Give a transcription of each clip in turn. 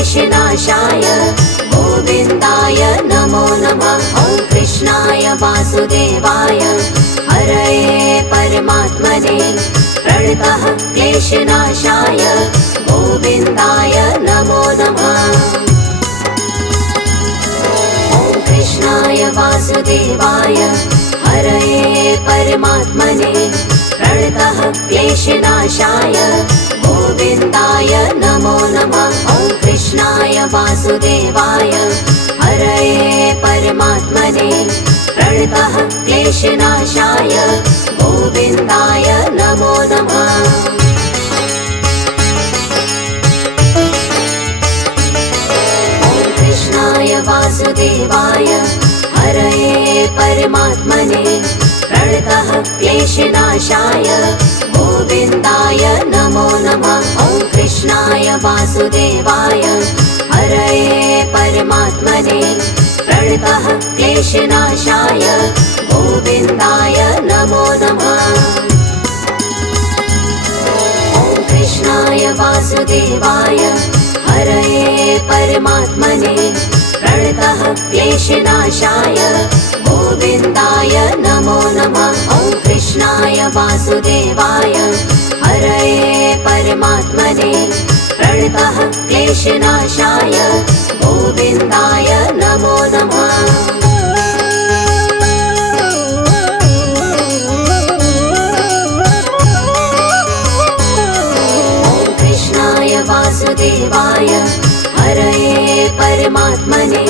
क्लेशनाशाय गोविन्दाय नमो नमः। ॐ कृष्णाय वासुदेवाय हरये परमात्मने प्रणतः क्लेशनाशाय गोविन्दाय नमो नमः। ॐ कृष्णाय वासुदेवाय हरये परमात्मने प्रणतः क्लेशनाशाय गोविन्दाय नमो नमः। ॐ कृष्णाय वासुदेवाय हरये परमात्मने प्रणतः क्लेशनाशाय गोविन्दाय नमो नमः। ॐ कृष्णाय वासुदेवाय हरये परमात्मने प्रणतः क्लेशनाशाय गोविन्दाय नमो नमः। ॐ कृष्णाय वासुदेवाय हरये परमात्मने प्रणतः क्लेशनाशाय गोविन्दाय नमो नमः। ॐ कृष्णाय वासुदेवाय हरये परमात्मने प्रणतः क्लेशनाशाय गोविन्दाय नमो नमः। ॐ कृष्णाय वासुदेवाय हरये परमात्मने प्रणतः क्लेशनाशाय गोविन्दाय नमो नमः। ॐ कृष्णाय वासुदेवाय हरये परमात्मने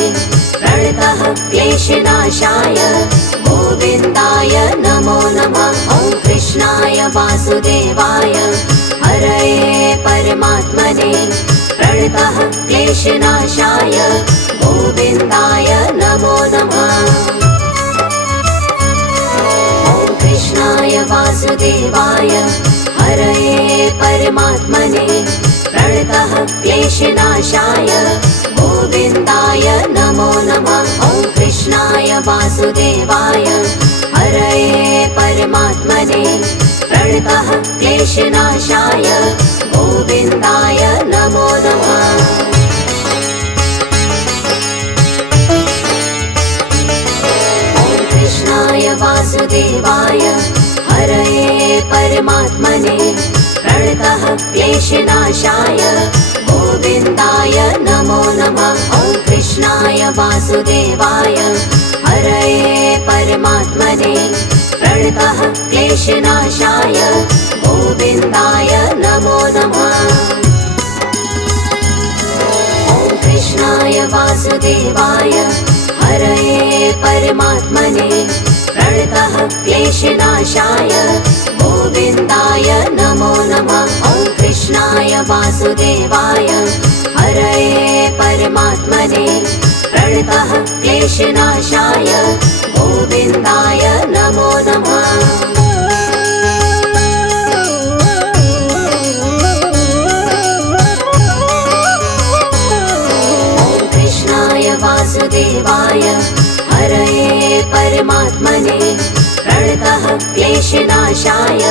प्रणतः क्लेशनाशाय गोविन्दाय नमो नमः। ॐ कृष्णाय वासुदेवाय हरये परमात्मने प्रणतः क्लेशनाशाय गोविन्दाय नमो नमः। ॐ कृष्णाय वासुदेवाय हरये परमात्मने प्रणतः क्लेशनाशाय गोविन्दाय नमो नमः। ॐ कृष्णाय वासुदेवाय हरये परमात्मने प्रणतः क्लेशनाशाय गोविन्दाय नमो नमः। ॐ कृष्णाय वासुदेवाय हरये परमात्मने प्रणतः क्लेशनाशाय गोविन्दाय नमो नमः। ॐ कृष्णाय वासुदेवाय हरये परमात्मने प्रणतः क्लेशनाशाय गोविन्दाय नमो नमः। ॐ कृष्णाय वासुदेवाय हरये परमात्मने प्रणतः क्लेशनाशाय गोविन्दाय नमो नमः। ॐ कृष्णाय वासुदेवाय हरये परमात्मने प्रणतः क्लेशनाशाय गोविन्दाय नमो नमः। ॐ कृष्णाय वासुदेवाय हरये परमात्मने प्रणतः क्लेशनाशाय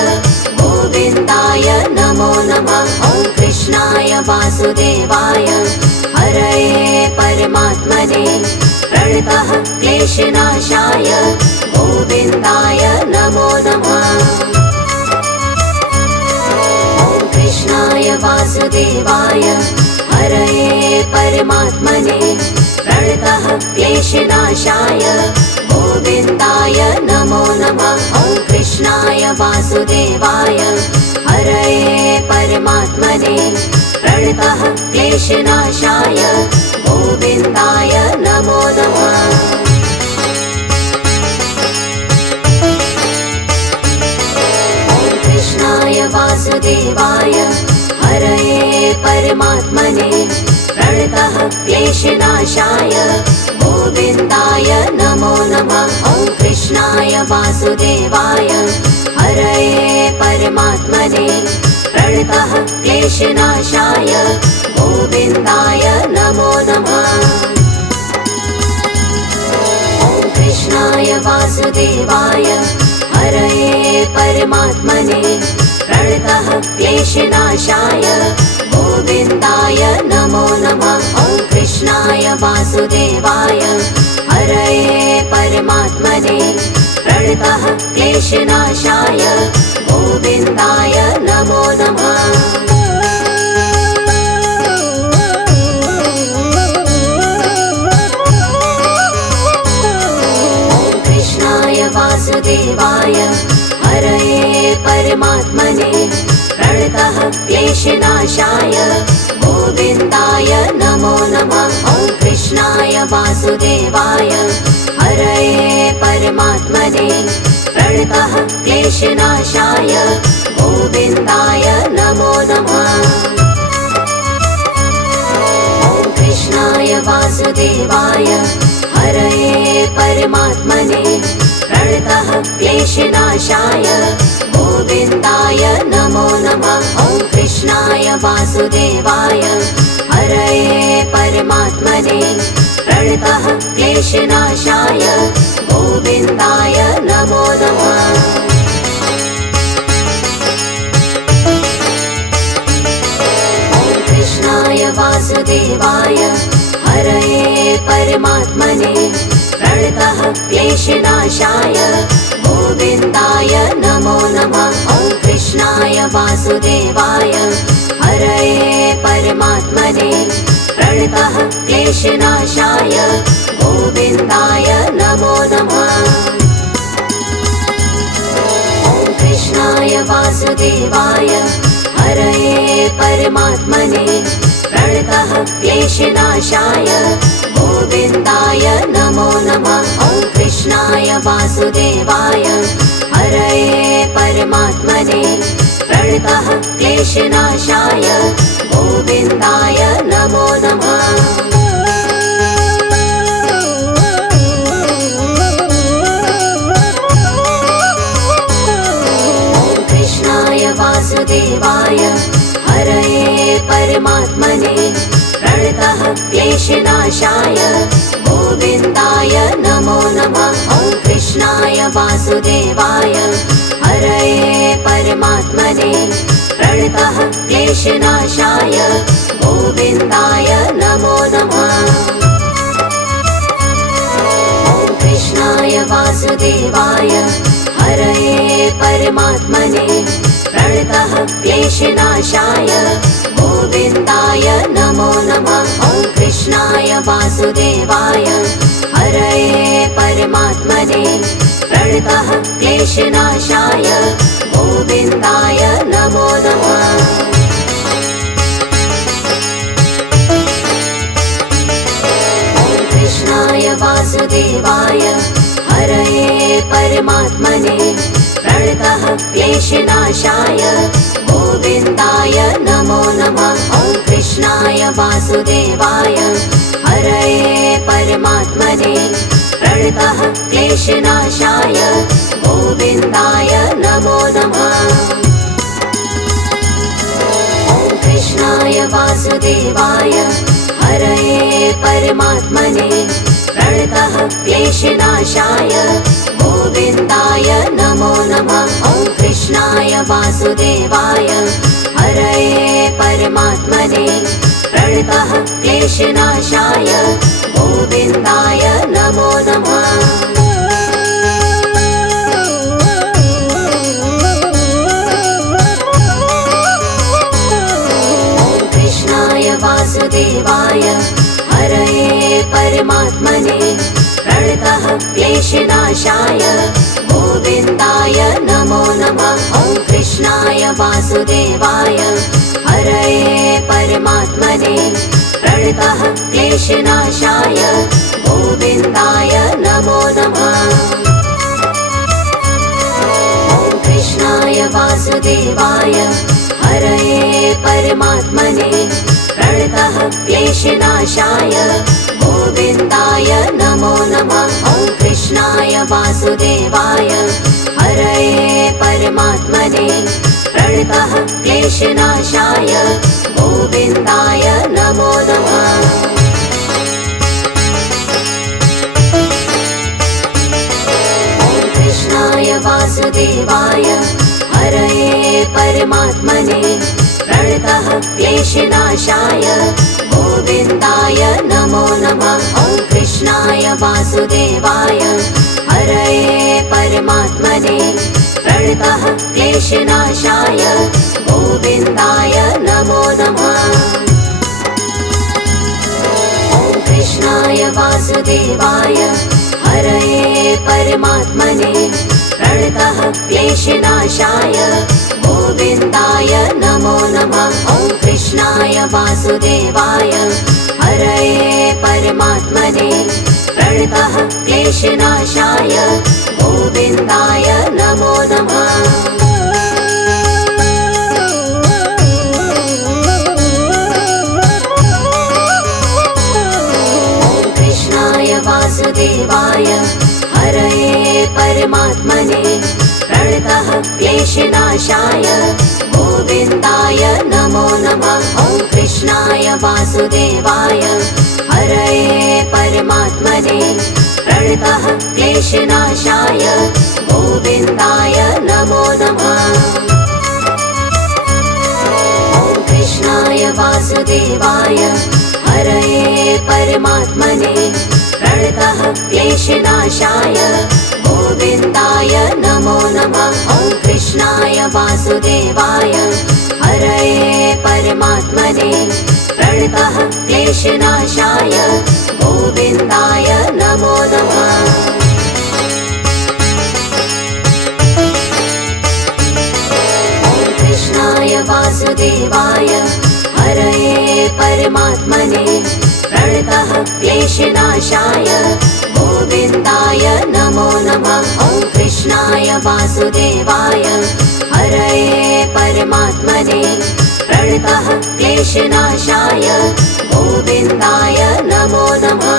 गोविन्दाय नमो नमः। ॐ कृष्णाय वासुदेवाय हरये परमात्मने प्रणतः क्लेशनाशाय गोविन्दाय नमो नमः। ॐ कृष्णाय वासुदेवाय हरये परमात्मने प्रणतः क्लेशनाशाय गोविन्दाय नमो नमः। ॐ कृष्णाय वासुदेवाय हरये परमात्मने प्रणतः क्लेशनाशाय गोविन्दाय नमो नमः। ॐ कृष्णाय वासुदेवाय हरये परमात्मने प्रणतः क्लेशनाशाय गोविन्दाय नमो नमः। ॐ कृष्णाय वासुदेवाय हरये परमात्मने प्रणतः क्लेशनाशाय गोविन्दाय नमो नमः। ॐ कृष्णाय वासुदेवाय हरये परमात्मने प्रणतः क्लेशनाशाय गोविन्दाय नमो नमः। वासुदेवाय हरये परमात्मने प्रणतः क्लेशनाशाय गोविन्दाय नमो नमः। वासुदेवाय हरये परमात्मने प्रणतः क्लेशनाशाय गोविन्दाय नमो नमः। ॐ कृष्णाय वासुदेवाय हरये परमात्मने प्रणतः क्लेशनाशाय गोविन्दाय नमो नमः। ॐ कृष्णाय वासुदेवाय हरये परमात्मने प्रणतः क्लेशनाशाय गोविन्दाय नमो नमः। ॐ कृष्णाय वासुदेवाय हरये परमात्मने प्रणतः क्लेशनाशाय गोविन्दाय नमो नमः। ॐ कृष्णाय वासुदेवाय हरये परमात्मने प्रणतः क्लेशनाशाय गोविन्दाय नमो नमः। ॐ कृष्णाय वासुदेवाय हरये परमात्मने प्रणतः क्लेशनाशाय गोविन्दाय नमो नमः। ॐ कृष्णाय वासुदेवाय हरये परमात्मने प्रणतः क्लेशनाशाय गोविन्दाय नमो नमः। ॐ कृष्णाय वासुदेवाय हरये परमात्मने प्रणतः क्लेशनाशाय गोविन्दाय नमो नमः। ॐ कृष्णाय वासुदेवाय हरये परमात्मने प्रणतः क्लेशनाशाय गोविन्दाय नमो नमः। ॐ कृष्णाय वासुदेवाय हरये परमात्मने प्रणतः क्लेशनाशाय गोविन्दाय नमो नमः। ॐ कृष्णाय वासुदेवाय हरये परमात्मने प्रणतः क्लेशनाशाय गोविन्दाय नमो नमः। ॐ कृष्णाय वासुदेवाय हरये परमात्मने प्रणतः क्लेशनाशाय गोविन्दाय नमो नमः। ॐ कृष्णाय वासुदेवाय हरये परमात्मने प्रणतः क्लेशनाशाय गोविन्दाय नमो नमः। ॐ कृष्णाय वासुदेवाय हरये परमात्मने प्रणतः क्लेशनाशाय गोविन्दाय नमो नमः। ॐ कृष्णाय वासुदेवाय हरये परमात्मने प्रणतः क्लेशनाशाय गोविन्दाय नमो नमः। ॐ कृष्णाय वासुदेवाय हरये परमात्मने प्रणतः क्लेशनाशाय गोविन्दाय नमो नमः। ॐ कृष्णाय वासुदेवाय हरये परमात्मने प्रणतः क्लेशनाशाय गोविन्दाय नमो नमः। ॐ कृष्णाय वासुदेवाय हरये परमात्मने प्रणतः क्लेशनाशाय गोविन्दाय नमो नमः। ॐ कृष्णाय वासुदेवाय हरये परमात्मने प्रणतः क्लेशनाशाय गोविन्दाय नमो नमः। ॐ कृष्णाय वासुदेवाय हरये परमात्मने प्रणतः क्लेशनाशाय गोविन्दाय नमो नमः। ॐ कृष्णाय वासुदेवाय हरये परमात्मने प्रणतः क्लेशनाशाय गोविन्दाय नमो नमः। वासुदेवाय हरये परमात्मने प्रणतः क्लेशनाशाय गोविन्दाय नमो नमः। ॐ कृष्णाय वासुदेवाय हरये परमात्मने प्रणतः क्लेशनाशाय गोविन्दाय नमो नमः। ॐ कृष्णाय वासुदेवाय हरये परमात्मने प्रणतः क्लेशनाशाय गोविन्दाय नमो नमः। ॐ कृष्णाय वासुदेवाय हरये परमात्मने प्रणतः क्लेशनाशाय गोविन्दाय नमो नमः। ॐ कृष्णाय वासुदेवाय हरये परमात्मने प्रणतः क्लेशनाशाय गोविन्दाय नमो नमः। ॐ कृष्णाय वासुदेवाय हरये परमात्मने प्रणतः क्लेशनाशाय गोविन्दाय नमो नमः। ॐ कृष्णाय वासुदेवाय हरये परमात्मने प्रणतः क्लेशनाशाय गोविन्दाय नमो नमः। ॐ कृष्णाय वासुदेवाय हरये परमात्मने प्रणतः क्लेशनाशाय गोविन्दाय नमो नमः। ॐ कृष्णाय वासुदेवाय हरये परमात्मने प्रणतः क्लेशनाशाय गोविन्दाय नमो नमः।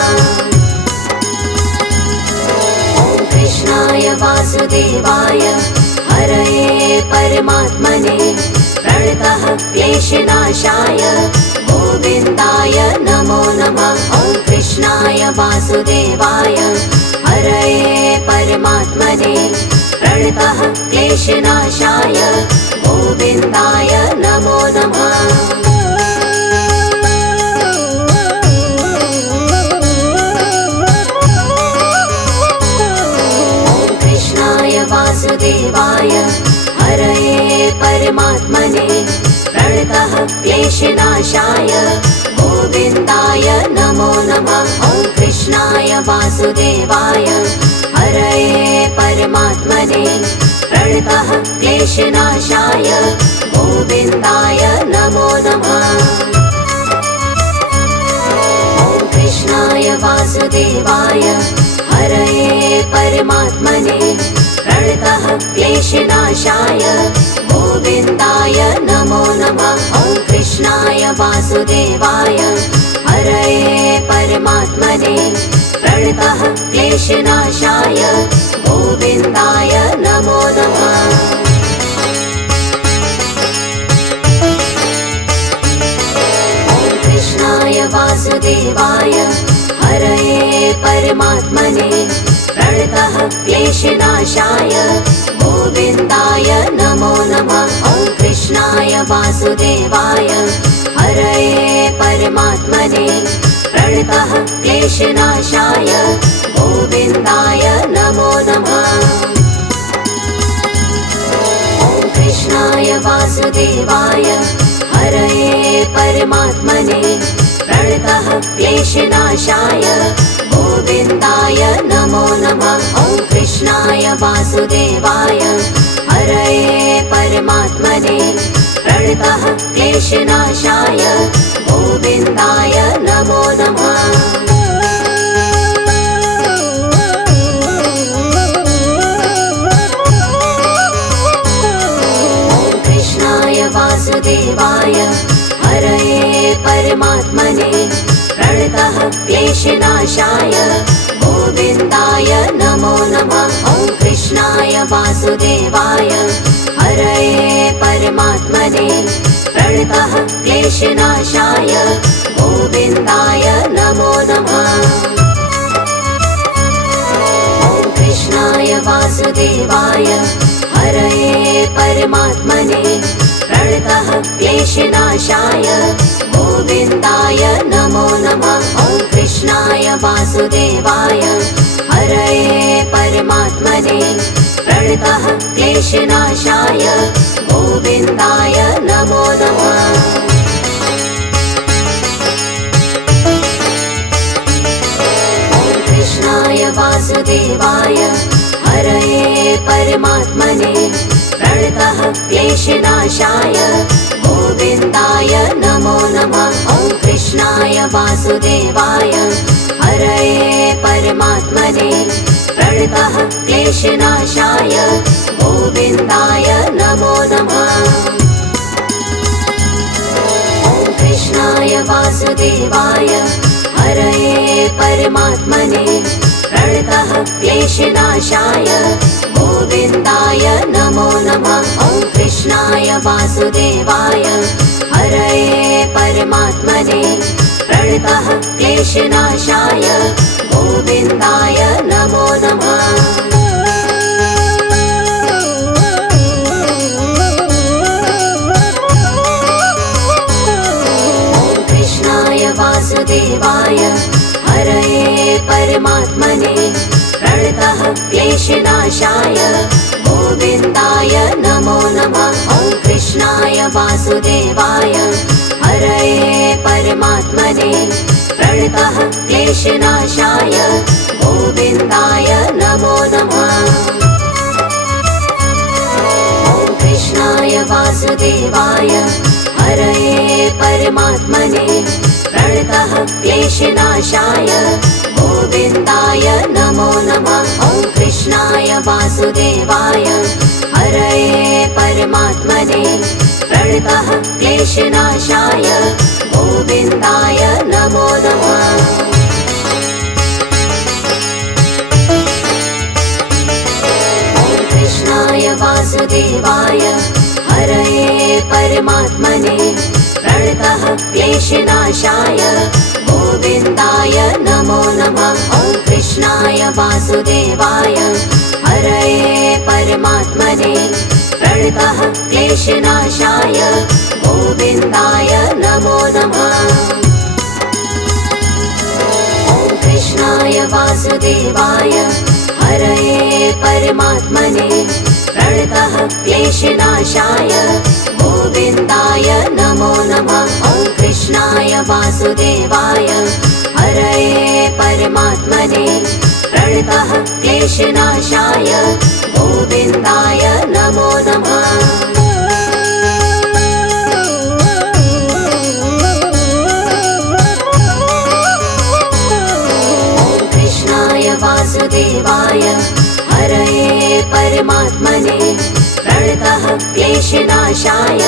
ॐ कृष्णाय वासुदेवाय हरये परमात्मने प्रणतः क्लेशनाशाय गोविन्दाय नमो नमः। ॐ कृष्णाय वासुदेवाय हरये परमात्मने प्रणतः क्लेशनाशाय गोविन्दाय नमो नमः। ॐ कृष्णाय वासुदेवाय हरये परमात्मने प्रणतः क्लेशनाशाय गोविन्दाय नमो नमः। ॐ कृष्णाय वासुदेवाय हरये परमात्मने प्रणतः क्लेशनाशाय गोविन्दाय नमो नमः। ॐ कृष्णाय वासुदेवाय हरये परमात्मने प्रणतः क्लेशनाशाय गोविन्दाय नमो नमः। ॐ कृष्णाय वासुदेवाय हरये परमात्मने प्रणतः क्लेशनाशाय गोविन्दाय नमो नमः। ॐ कृष्णाय वासुदेवाय हरये परमात्मने प्रणतः क्लेशनाशाय गोविन्दाय नमो नमः। ॐ कृष्णाय वासुदेवाय हरये परमात्मने प्रणतः क्लेशनाशाय गोविन्दाय नमो नमः। ॐ कृष्णाय वासुदेवाय हरये परमात्मने प्रणतः क्लेशनाशाय गोविन्दाय नमो नमः। ॐ कृष्णाय वासुदेवाय हरये परमात्मने प्रणतः क्लेशनाशाय गोविन्दाय नमो नमः। ॐ कृष्णाय वासुदेवाय हरये परमात्मने प्रणतः क्लेशनाशाय गोविन्दाय नमो नमः। ॐ कृष्णाय वासुदेवाय हरये परमात्मने प्रणतः क्लेशनाशाय गोविन्दाय नमो नमः। ॐ कृष्णाय वासुदेवाय हरये परमात्मने प्रणतः क्लेशनाशाय गोविन्दाय नमो नमः। ॐ कृष्णाय वासुदेवाय क्लेशनाशाय गोविन्दाय नमो नमः। कृष्णाय वासुदेवाय हरये परमात्मने प्रणतः क्लेशनाशाय गोविन्दाय नमो नमः। ॐ कृष्णाय वासुदेवाय हरये परमात्मने प्रणतः क्लेशनाशाय गोविन्दाय नमो नमः। ॐ कृष्णाय वासुदेवाय हरये परमात्मने प्रणतः क्लेशनाशाय गोविन्दाय नमो नमः। ॐ कृष्णाय वासुदेवाय हरये परमात्मने प्रणतः क्लेशनाशाय गोविन्दाय नमो नमः। वासुदेवाय हरये परमात्मने प्रणतः क्लेशनाशाय गोविन्दाय नमो नमः। ॐ कृष्णाय वासुदेवाय हरये परमात्मने प्रणतः क्लेशनाशाय गोविन्दाय नमो नमः। ॐ कृष्णाय वासुदेवाय हरये परमात्मने प्रणतः क्लेशनाशाय गोविन्दाय नमो नमः। ॐ कृष्णाय वासुदेवाय हरये परमात्मने प्रणतः क्लेशनाशाय गोविन्दाय नमो नमः। ॐ कृष्णाय वासुदेवाय हरये परमात्मने प्रणतः क्लेशनाशाय गोविन्दाय नमो नमः। ॐ कृष्णाय वासुदेवाय हरये परमात्मने प्रणतः क्लेशनाशाय गोविन्दाय नमो नमः। ॐ कृष्णाय वासुदेवाय हरये परमात्मने प्रणतः क्लेशनाशाय गोविन्दाय नमो नमः। ॐ कृष्णाय वासुदेवाय हरये परमात्मने प्रणतः क्लेशनाशाय गोविन्दाय नमो नमः। ॐ कृष्णाय वासुदेवाय हरये परमात्मने प्रणतः क्लेशनाशाय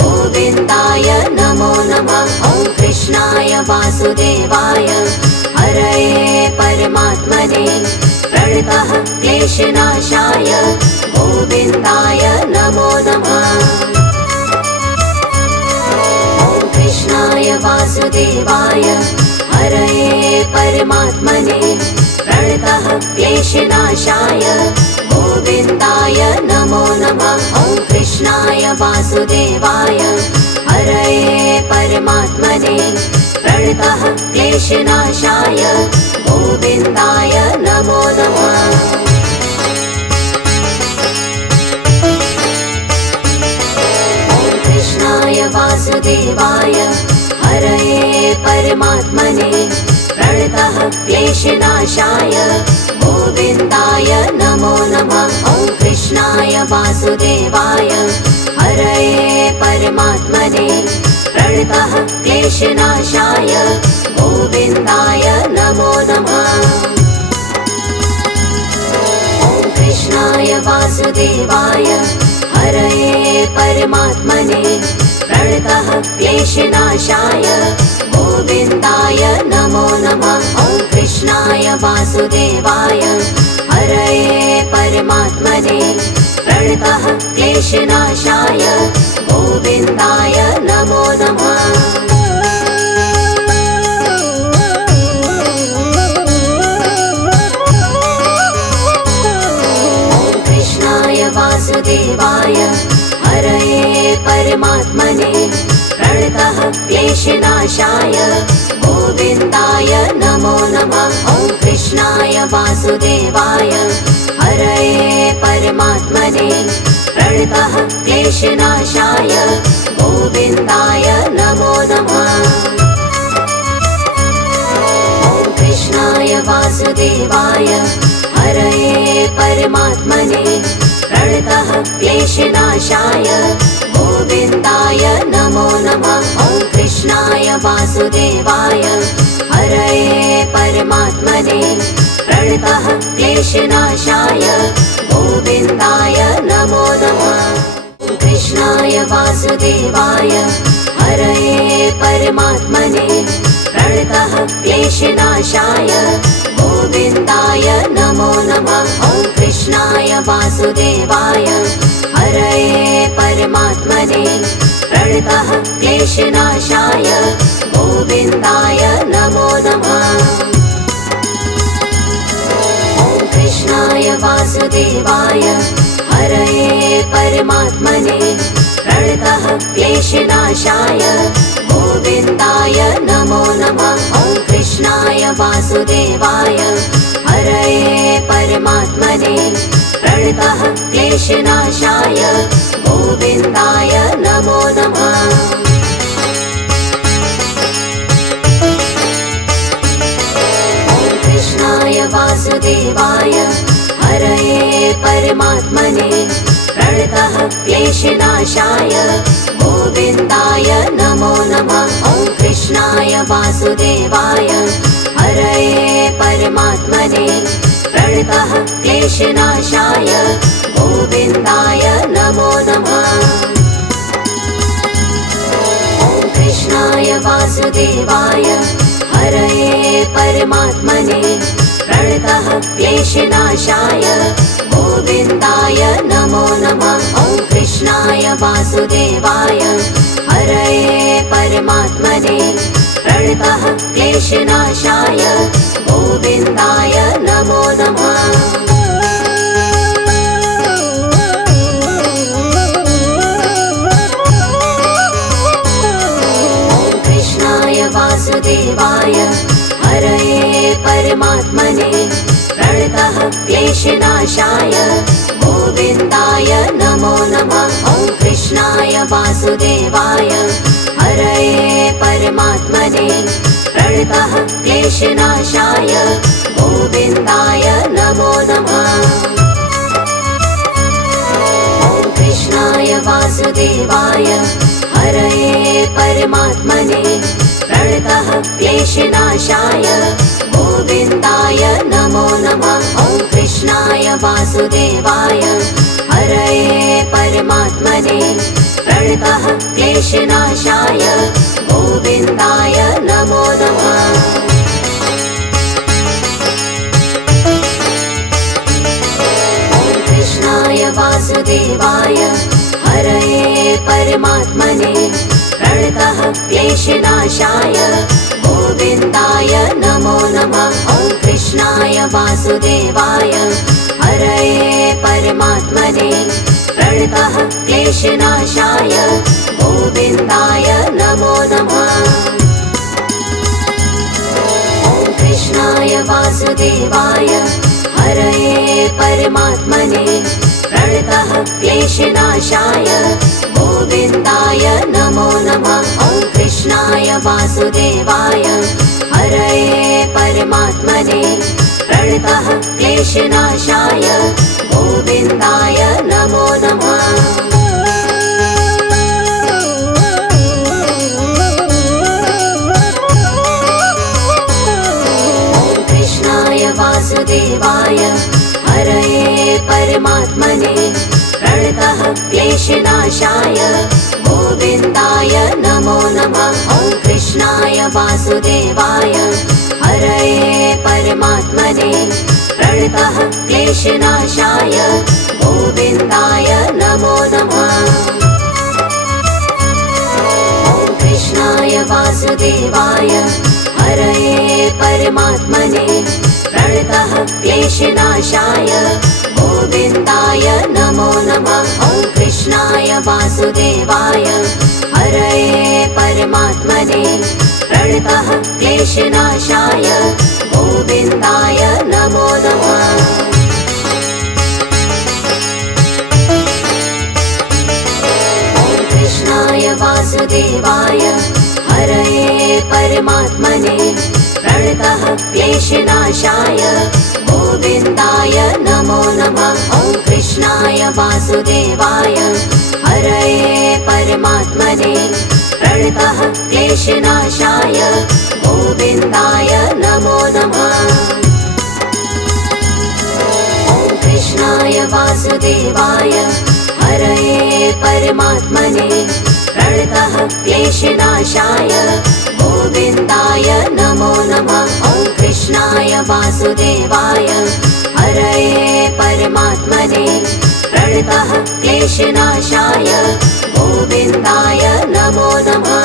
गोविन्दाय नमो नमः। ॐ कृष्णाय वासुदेवाय हरये परमात्मने प्रणतः क्लेशनाशाय गोविन्दाय नमो नमः। ॐ कृष्णाय वासुदेवाय हरये परमात्मने प्रणतः क्लेशनाशाय गोविन्दाय नमो नमः। ॐ कृष्णाय वासुदेवाय हरये परमात्मने प्रणतः क्लेशनाशाय गोविन्दाय नमो नमः। ॐ कृष्णाय वासुदेवाय हरये परमात्मने प्रणतः क्लेशनाशाय गोविन्दाय नमो नमः। ॐ कृष्णाय वासुदेवाय हरये परमात्मने प्रणतः क्लेशनाशाय गोविन्दाय नमो नमः। ॐ कृष्णाय वासुदेवाय हरये परमात्मने प्रणतः क्लेशनाशाय गोविन्दाय नमो नमः। ॐ कृष्णाय वासुदेवाय हरये परमात्मने प्रणतः क्लेशनाशाय गोविन्दाय नमो नमः। वासुदेवाय हरये परमात्मने प्रणतः क्लेशनाशाय गोविन्दाय नमो नमः। ॐ कृष्णाय वासुदेवाय हरये परमात्मने प्रणतः क्लेशनाशाय गोविन्दाय नमो नमः। ॐ कृष्णाय वासुदेवाय हरये परमात्मने प्रणतः क्लेशनाशाय गोविन्दाय नमो नमः। ॐ कृष्णाय वासुदेवाय हरये परमात्मने प्रणतः क्लेशनाशाय गोविन्दाय नमो नमः। ॐ कृष्णाय वासुदेवाय हरये परमात्मने प्रणतः क्लेशनाशाय गोविन्दाय नमो नमः। ॐ कृष्णाय वासुदेवाय हरये परमात्मने प्रणतः क्लेशनाशाय गोविन्दाय नमो नमः। ॐ कृष्णाय वासुदेवाय हरये परमात्मने प्रणतः क्लेशनाशाय गोविन्दाय नमो नमः। ॐ कृष्णाय वासुदेवाय हरये परमात्मने प्रणतः क्लेशनाशाय गोविन्दाय नमो नमः। ॐ कृष्णाय वासुदेवाय हरये परमात्मने प्रणतः क्लेशनाशाय गोविन्दाय नमो नमः। ॐ कृष्णाय वासुदेवाय हरये परमात्मने प्रणतः क्लेशनाशाय गोविन्दाय नमो नमः। ॐ कृष्णाय वासुदेवाय हरये परमात्मने प्रणतः क्लेशनाशाय गोविन्दाय नमो नमः। ॐ कृष्णाय वासुदेवाय हरये परमात्मने प्रणतः क्लेशनाशाय गोविन्दाय नमो नमः। ॐ कृष्णाय वासुदेवाय हरये परमात्मने प्रणतः क्लेशनाशाय गोविन्दाय नमो नमः। ॐ कृष्णाय वासुदेवाय हरये परमात्मने प्रणतः क्लेशनाशाय गोविन्दाय नमो नमः। ॐ कृष्णाय वासुदेवाय हरये परमात्मने प्रणतः क्लेशनाशाय गोविन्दाय नमो नमः। ॐ कृष्णाय वासुदेवाय हरये परमात्मने प्रणतः क्लेशनाशाय गोविन्दाय नमो नमः। ॐ कृष्णाय वासुदेवाय हरये परमात्मने प्रणतः क्लेशनाशाय गोविन्दाय नमो नमः। ॐ कृष्णाय वासुदेवाय हरये परमात्मने प्रणतः क्लेशनाशाय गोविन्दाय नमो नमः। ॐ कृष्णाय वासुदेवाय हरये परमात्मने प्रणतः क्लेशनाशाय गोविन्दाय नमो नमः। ॐ कृष्णाय वासुदेवाय हरये परमात्मने प्रणतः क्लेशनाशाय गोविन्दाय नमो नमः। ॐ कृष्णाय वासुदेवाय हरये परमात्मने प्रणतः क्लेशनाशाय गोविन्दाय नमो नमः। ॐ कृष्णाय वासुदेवाय हरये परमात्मने प्रणतः क्लेशनाशाय गोविन्दाय नमो नमः। ॐ कृष्णाय वासुदेवाय हरये परमात्मने प्रणतः क्लेशनाशाय गोविन्दाय नमो नमः। ॐ कृष्णाय वासुदेवाय हरये परमात्मने प्रणतः क्लेशनाशाय गोविन्दाय नमो नमः। वासुदेवाय हरये परमात्मने प्रणतः क्लेशनाशाय गोविन्दाय नमो नमः। ॐ कृष्णाय वासुदेवाय हरये परमात्मने प्रणतः क्लेशनाशाय गोविन्दाय नमो नमः। ॐ कृष्णाय वासुदेवाय हरये परमात्मने प्रणतः क्लेशनाशाय गोविन्दाय नमो नमः। ॐ कृष्णाय वासुदेवाय हरये परमात्मने प्रणतः क्लेशनाशाय गोविन्दाय नमो नमः।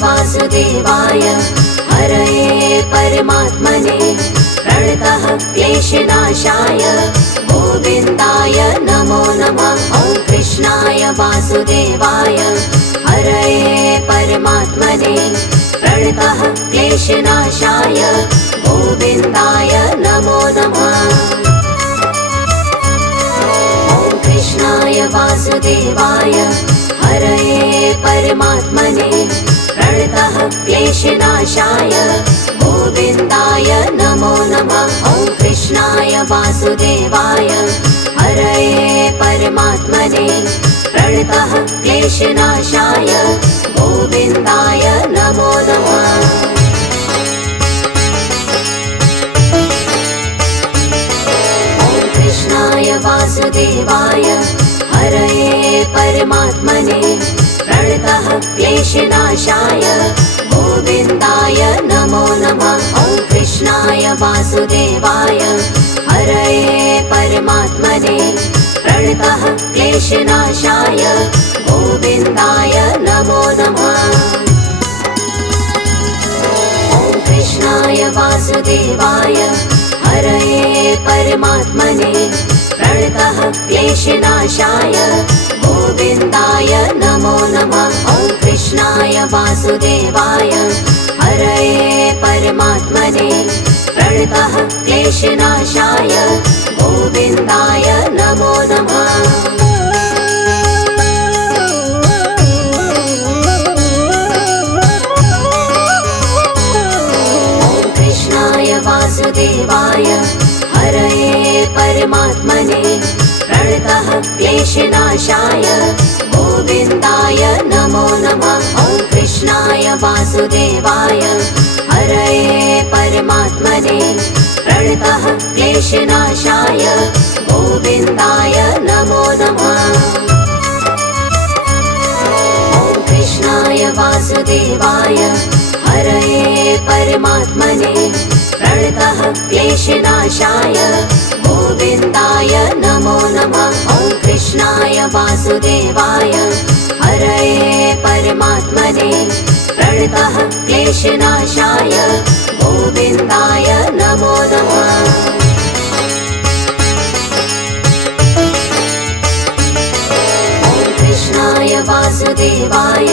वासुदेवाय हरये परमात्मने प्रणतः क्लेशनाशाय गोविन्दाय नमो नमः। ॐ कृष्णाय वासुदेवाय हरये परमात्मने प्रणतः क्लेशनाशाय गोविन्दाय नमो नमः। ॐ कृष्णाय वासुदेवाय हरये परमात्मने प्रणतः क्लेशनाशाय गोविन्दाय नमो नमः। ॐ कृष्णाय वासुदेवाय हरये परमात्मने प्रणतः क्लेशनाशाय गोविन्दाय नमो नमः। ॐ कृष्णाय वासुदेवाय हरये परमात्मने प्रणतः क्लेशनाशाय गोविन्दाय नमो नमः। ॐ कृष्णाय वासुदेवाय हरये परमात्मने प्रणतः क्लेशनाशाय गोविन्दाय नमो नमः। ॐ कृष्णाय वासुदेवाय हरये परमात्मने प्रणतः क्लेशनाशाय गोविन्दाय नमो नमः। ॐ कृष्णाय वासुदेवाय हरये परमात्मने प्रणतः क्लेशनाशाय गोविन्दाय नमो नमः। ॐ कृष्णाय वासुदेवाय हरये परमात्मने प्रणतः क्लेशनाशाय गोविन्दाय नमो नमः। ॐ कृष्णाय वासुदेवाय हरये परमात्मने प्रणतः क्लेशनाशाय गोविन्दाय नमो नमः। ॐ कृष्णाय वासुदेवाय हरये परमात्मने प्रणतः क्लेशनाशाय गोविन्दाय नमो नमः। ॐ कृष्णाय वासुदेवाय हरये परमात्मने प्रणतः क्लेशनाशाय गोविन्दाय नमो नमः। ॐ कृष्णाय वासुदेवाय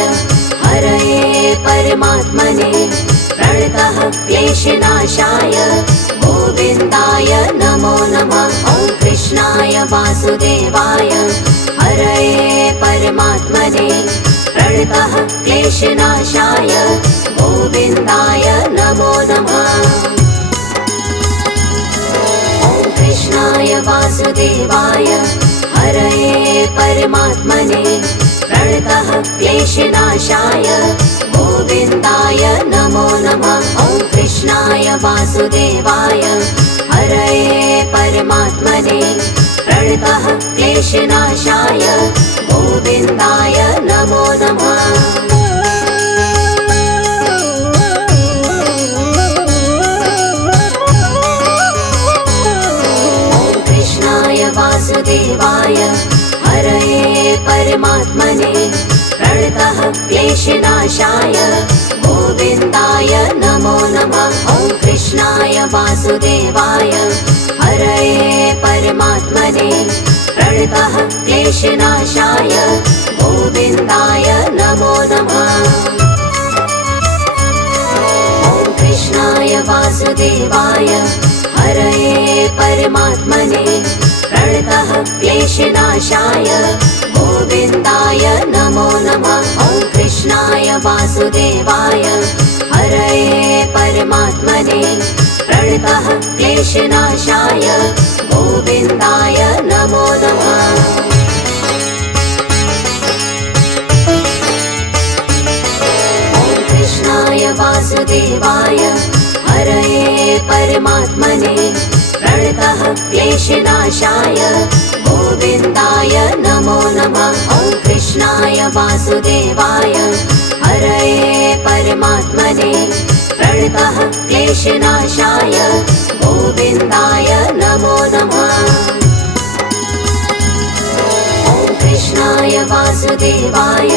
हरये परमात्मने प्रणतः क्लेशनाशाय गोविन्दाय नमो नमः। ॐ कृष्णाय वासुदेवाय हरये परमात्मने प्रणतः क्लेशनाशाय गोविन्दाय नमो नमः। ॐ कृष्णाय वासुदेवाय हरये परमात्मने प्रणतः क्लेशनाशाय गोविन्दाय नमो नमः। ॐ कृष्णाय वासुदेवाय हरये परमात्मने प्रणतः क्लेशनाशाय गोविन्दाय नमो नमः। ॐ कृष्णाय वासुदेवाय हरये परमात्मने प्रणतः क्लेशनाशाय गोविन्दाय नमो नमः। ॐ कृष्णाय वासुदेवाय हरये परमात्मने प्रणतः क्लेशनाशाय गोविन्दाय नमो नमः। ॐ कृष्णाय वासुदेवाय हरये परमात्मने प्रणतः क्लेशनाशाय गोविन्दाय नमो नमः। ॐ कृष्णाय वासुदेवाय हरये परमात्मने प्रणतः क्लेशनाशाय गोविन्दाय नमो नमः। वासुदेवाय हरये परमात्मने प्रणतः क्लेशनाशाय गोविन्दाय नमो नमः। ॐ कृष्णाय वासुदेवाय हरये परमात्मने प्रणतः क्लेशनाशाय गोविन्दाय नमो नमः। ॐ कृष्णाय वासुदेवाय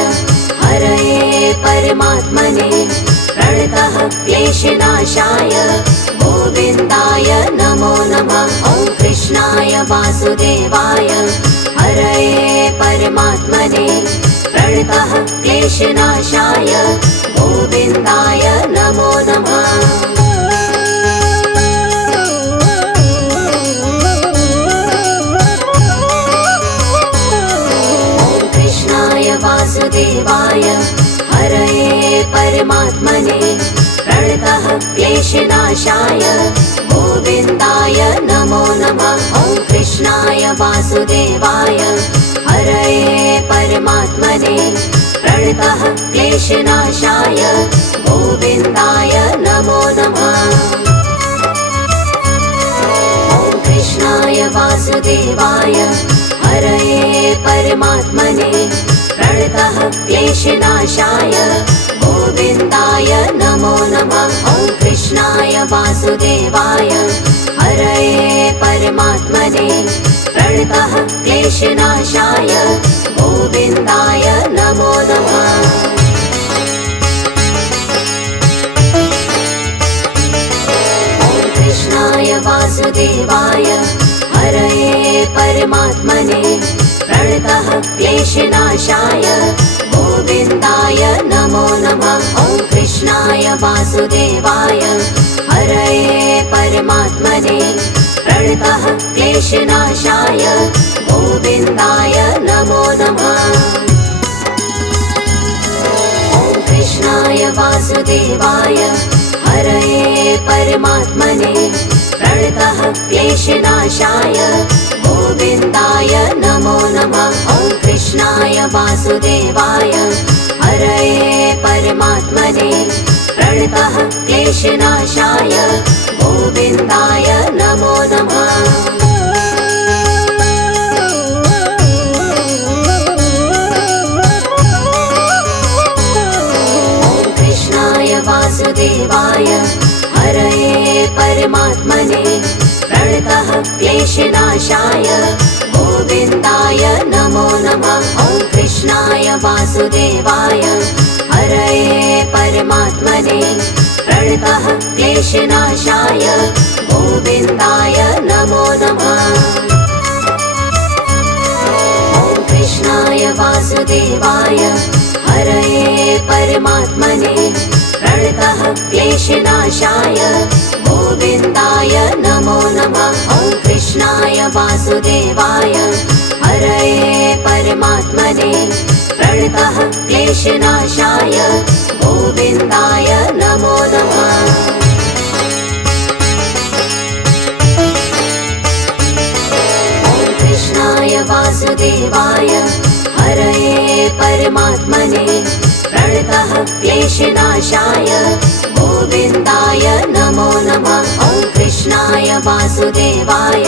हरये परमात्मने प्रणतः क्लेशनाशाय गोविन्दाय नमो नमः। ॐ कृष्णाय वासुदेवाय हरये परमात्मने प्रणतः क्लेशनाशाय गोविन्दाय नमो नमः। वासुदेवाय हरये परमात्मने प्रणतः क्लेशनाशाय गोविन्दाय नमो नमः। ॐ कृष्णाय वासुदेवाय हरये परमात्मने प्रणतः क्लेशनाशाय गोविन्दाय नमो नमः। ॐ कृष्णाय वासुदेवाय हरये परमात्मने प्रणतः क्लेशनाशाय गोविन्दाय नमो नमः। ॐ कृष्णाय वासुदेवाय हरये परमात्मने प्रणतः क्लेशनाशाय गोविन्दाय नमो नमः। ॐ कृष्णाय वासुदेवाय हरये परमात्मने प्रणतः क्लेशनाशाय गोविन्दाय नमो नमः। ॐ कृष्णाय वासुदेवाय हरये परमात्मने प्रणतः क्लेशनाशाय गोविन्दाय नमो नमः। ॐ कृष्णाय वासुदेवाय हरये परमात्मने प्रणतः क्लेशनाशाय गोविन्दाय नमो नमः। ॐ कृष्णाय वासुदेवाय हरये परमात्मने प्रणतः क्लेशनाशाय गोविन्दाय नमो नमः। ॐ कृष्णाय वासुदेवाय हरये परमात्मने प्रणतः क्लेशनाशाय गोविन्दाय नमो नमः। ॐ कृष्णाय वासुदेवाय हरये परमात्मने प्रणतः क्लेशनाशाय गोविन्दाय नमो नमः। ॐ कृष्णाय वासुदेवाय हरये परमात्मने प्रणतः क्लेशनाशाय गोविन्दाय नमो नमः। ॐ कृष्णाय वासुदेवाय हरये परमात्मने प्रणतः क्लेशनाशाय गोविन्दाय नमो नमः। ॐ कृष्णाय वासुदेवाय हरये परमात्मने प्रणतः क्लेशनाशाय गोविन्दाय नमो नमः। ॐ कृष्णाय वासुदेवाय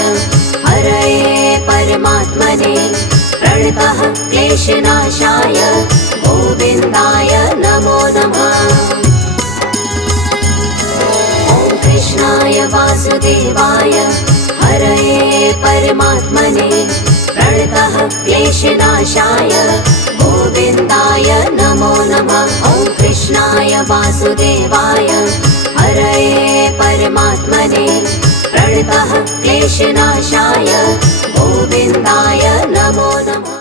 हरये परमात्मने प्रणतः क्लेशनाशाय गोविन्दाय नमो नमः। ॐ कृष्णाय वासुदेवाय हरये परमात्मने प्रणतः क्लेशनाशाय गोविन्दाय नमो नमः। ॐ कृष्णाय वासुदेवाय हरये परमात्मने प्रणतः क्लेशनाशाय गोविन्दाय नमो नमः।